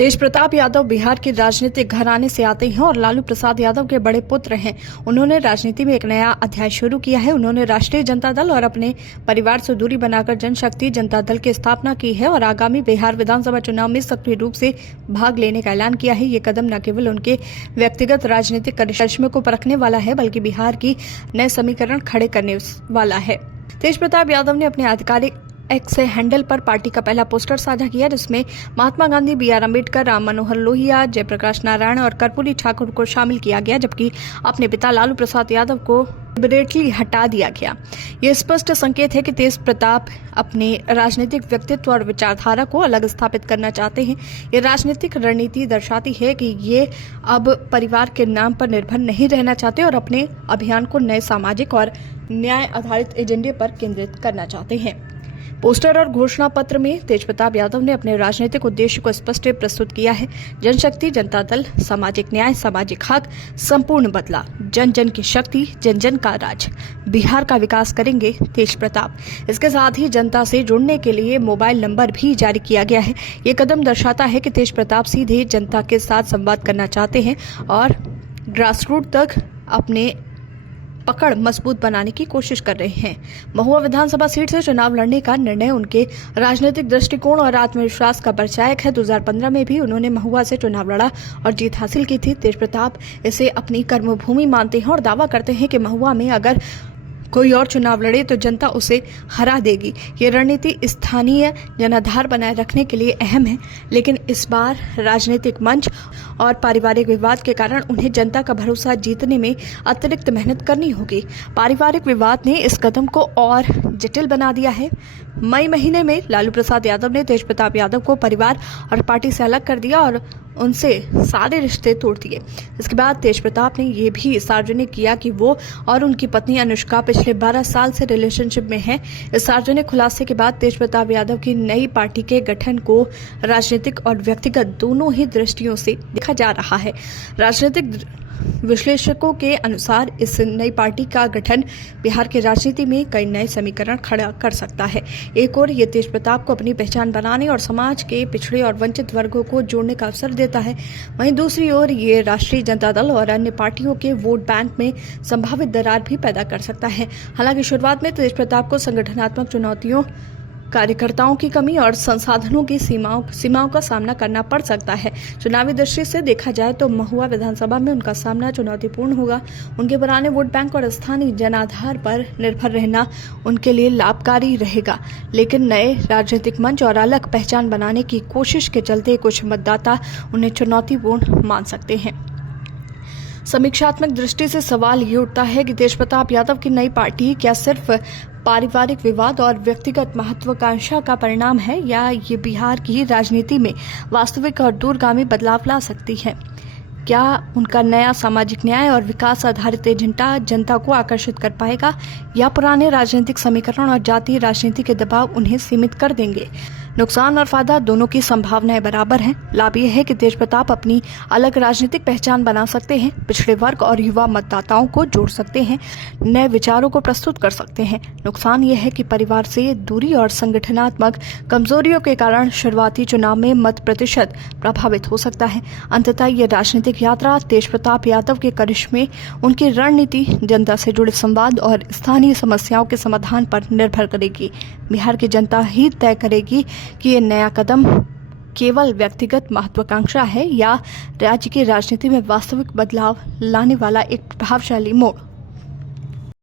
तेज प्रताप यादव बिहार के राजनीतिक घराने से आते हैं और लालू प्रसाद यादव के बड़े पुत्र हैं। उन्होंने राजनीति में एक नया अध्याय शुरू किया है। उन्होंने राष्ट्रीय जनता दल और अपने परिवार से दूरी बनाकर जनशक्ति जनता दल की स्थापना की है और आगामी बिहार विधानसभा चुनाव में सक्रिय रूप से भाग लेने का ऐलान किया है। ये कदम न केवल उनके व्यक्तिगत राजनीतिक करिश्मे को परखने वाला है, बल्कि बिहार की नए समीकरण खड़े करने वाला है। तेज प्रताप यादव ने अपने आधिकारिक एक्स हैंडल पर पार्टी का पहला पोस्टर साझा किया, जिसमें महात्मा गांधी, बी.आर. अम्बेडकर, राम मनोहर लोहिया, जयप्रकाश नारायण और कर्पूरी ठाकुर को शामिल किया गया, जबकि अपने पिता लालू प्रसाद यादव को डिलिबरेटली हटा दिया गया। ये स्पष्ट संकेत है कि तेज प्रताप अपने राजनीतिक व्यक्तित्व और विचारधारा को अलग स्थापित करना चाहते हैं। ये राजनीतिक रणनीति दर्शाती है कि ये अब परिवार के नाम पर निर्भर नहीं रहना चाहते और अपने अभियान को नए सामाजिक और न्याय आधारित एजेंडे पर केंद्रित करना चाहते हैं। पोस्टर और घोषणा पत्र में तेज प्रताप यादव ने अपने राजनीतिक उद्देश्य को स्पष्ट प्रस्तुत किया है। जनशक्ति जनता दल, सामाजिक न्याय, सामाजिक हक, संपूर्ण बदलाव, जन जन की शक्ति, जन जन का राज, बिहार का विकास करेंगे तेज प्रताप। इसके साथ ही जनता से जुड़ने के लिए मोबाइल नंबर भी जारी किया गया है। ये कदम दर्शाता है कि तेज प्रताप सीधे जनता के साथ संवाद करना चाहते हैं और ग्रासरूट तक अपने पकड़ मजबूत बनाने की कोशिश कर रहे हैं। महुआ विधानसभा सीट से चुनाव लड़ने का निर्णय उनके राजनीतिक दृष्टिकोण और आत्मविश्वास का परिचायक है। 2015 में भी उन्होंने महुआ से चुनाव लड़ा और जीत हासिल की थी। तेज प्रताप इसे अपनी कर्मभूमि मानते हैं और दावा करते हैं कि महुआ में अगर कोई और चुनाव लड़े तो जनता उसे हरा देगी। ये रणनीति स्थानीय जनाधार बनाए रखने के लिए अहम है, लेकिन इस बार राजनीतिक मंच और पारिवारिक विवाद के कारण उन्हें जनता का भरोसा जीतने में अतिरिक्त मेहनत करनी होगी। पारिवारिक विवाद ने इस कदम को और जटिल बना दिया है। मई महीने में लालू प्रसाद यादव ने तेज प्रताप यादव को परिवार और पार्टी से अलग कर दिया और उनसे सारे रिश्ते तोड़ दिए। इसके बाद तेज प्रताप ने यह भी सार्वजनिक किया कि वो और उनकी पत्नी अनुष्का पिछले 12 साल से रिलेशनशिप में हैं। इस सार्वजनिक खुलासे के बाद तेज प्रताप यादव की नई पार्टी के गठन को राजनीतिक और व्यक्तिगत दोनों ही दृष्टियों से देखा जा रहा है। राजनीतिक विश्लेषकों के अनुसार इस नई पार्टी का गठन बिहार की राजनीति में कई नए समीकरण खड़ा कर सकता है। एक और ये तेज प्रताप को अपनी पहचान बनाने और समाज के पिछड़े और वंचित वर्गों को जोड़ने का अवसर देता है। वहीं दूसरी ओर ये राष्ट्रीय जनता दल और अन्य पार्टियों के वोट बैंक में संभावित दरार भी पैदा कर सकता है। हालांकि शुरुआत में तेज प्रताप को संगठनात्मक चुनौतियों, कार्यकर्ताओं की कमी और संसाधनों की सीमाओं का सामना करना पड़ सकता है। चुनावी दृष्टि से देखा जाए तो महुआ विधानसभा में उनका सामना चुनौतीपूर्ण होगा। उनके पुराने वोट बैंक और स्थानीय जनाधार पर निर्भर रहना उनके लिए लाभकारी रहेगा, लेकिन नए राजनीतिक मंच और अलग पहचान बनाने की कोशिश के चलते कुछ मतदाता उन्हें चुनौतीपूर्ण मान सकते हैं। समीक्षात्मक दृष्टि से सवाल ये उठता है कि तेज प्रताप यादव की नई पार्टी क्या सिर्फ पारिवारिक विवाद और व्यक्तिगत महत्वाकांक्षा का परिणाम है, या ये बिहार की राजनीति में वास्तविक और दूरगामी बदलाव ला सकती है? क्या उनका नया सामाजिक न्याय और विकास आधारित एजेंडा जनता को आकर्षित कर पाएगा, या पुराने राजनीतिक समीकरण और जातीय राजनीति के दबाव उन्हें सीमित कर देंगे? नुकसान और फायदा दोनों की संभावनाएं बराबर हैं। लाभ यह है कि तेज प्रताप अपनी अलग राजनीतिक पहचान बना सकते हैं, पिछड़े वर्ग और युवा मतदाताओं को जोड़ सकते हैं, नए विचारों को प्रस्तुत कर सकते हैं। नुकसान यह है कि परिवार से दूरी और संगठनात्मक कमजोरियों के कारण शुरुआती चुनाव में मत प्रतिशत प्रभावित हो सकता है। अंततः ये राजनीतिक यात्रा तेज प्रताप यादव के करिश्मे, उनकी रणनीति, जनता से जुड़े संवाद और स्थानीय समस्याओं के समाधान पर निर्भर करेगी। बिहार की जनता ही तय करेगी कि ये नया कदम केवल व्यक्तिगत महत्वाकांक्षा है या राज्य की राजनीति में वास्तविक बदलाव लाने वाला एक प्रभावशाली मोड़।